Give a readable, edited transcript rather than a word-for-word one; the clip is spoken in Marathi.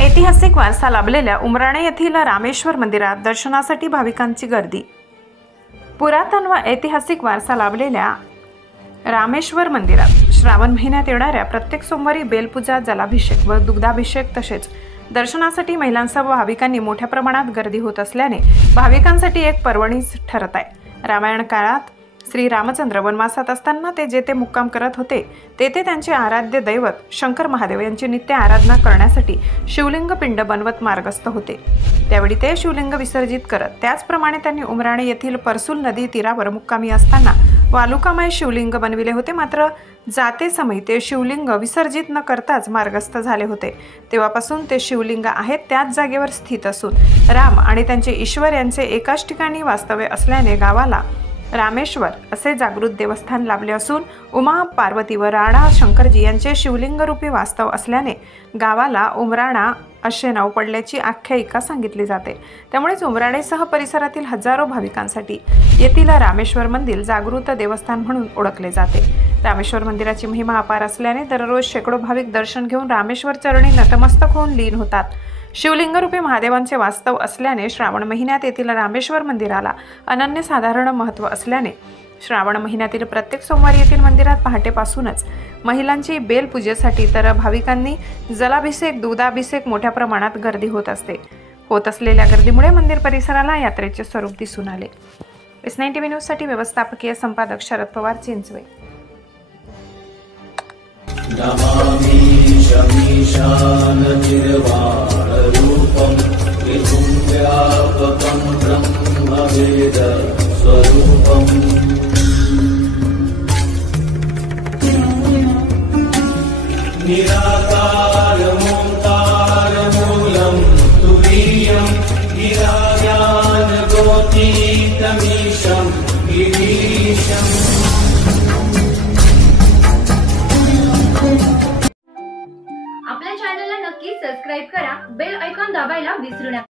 ऐतिहासिक वारसा लाभलेल्या उमराणे येथील रामेश्वर मंदिरात दर्शनासाठी भाविकांची गर्दी। पुरातन व ऐतिहासिक वारसा लाभलेल्या रामेश्वर मंदिरात श्रावण महिन्यात येणाऱ्या प्रत्येक सोमवारी बेलपूजा, जलाभिषेक व दुग्धाभिषेक तसेच दर्शनासाठी महिलांसह भाविकांनी मोठ्या प्रमाणात गर्दी होत असल्याने भाविकांसाठी एक पर्वणीच ठरत आहे। रामायण काळात श्री रामचंद्र वनवासात असताना ते जेथे मुक्काम करत होते तेथे त्यांचे आराध्य दैवत शंकर महादेव यांची नित्य आराधना करण्यासाठी शिवलिंग पिंड बनवत मार्गस्थ होते। त्यावेळी ते शिवलिंग विसर्जित करत त्याचप्रमाणे त्यांनी उमराणे येथील परसूल नदी तीरावर मुक्कामी असताना वालुकामय शिवलिंग बनविले होते। मात्र जाते समय ते शिवलिंग विसर्जित न करताच मार्गस्थ झाले होते। तेव्हापासून ते शिवलिंग आहेत त्याच जागेवर स्थित असून राम आणि त्यांचे ईश्वर यांचे एकाच ठिकाणी वास्तव्य असल्याने गावाला रामेश्वर असे जागृत देवस्थान लाभले असून उमा पार्वती व राणा शंकरजी यांचे शिवलिंग रूपी वास्तव असल्याने गावाला उमराणा असे नाव पडल्याची आख्यायिका सांगितली जाते। त्यामुळेच उमराणेसह परिसरातील हजारो भाविकांसाठी येथील रामेश्वर मंदिर जागृत देवस्थान म्हणून ओळखले जाते। रामेश्वर मंदिराची महिमा अपार असल्याने दररोज शेकडो भाविक दर्शन घेऊन रामेश्वर चरणी नतमस्तक होऊन लीन होतात। शिवलिंग रूपी महादेवांचे वास्तव असल्याने श्रावण महिन्यात येथील रामेश्वर मंदिराला अनन्यसाधारण महत्त्व असल्याने श्रावण महिन्यातील प्रत्येक सोमवारी येथील मंदिरात पहाटेपासूनच महिलांची बेलपूजेसाठी तर भाविकांनी जलाभिषेक, दुग्धाभिषेक मोठ्या प्रमाणात गर्दी होत असते। होत असलेल्या गर्दीमुळे मंदिर परिसराला यात्रेचे स्वरूप दिसून आले। S9 न्यूज साठी व्यवस्थापकीय संपादक शरद पवार, चिंचवे। आपल्या चॅनलला नक्की सबस्क्राइब करा, बेल आयकॉन दाबायला विसरू नका।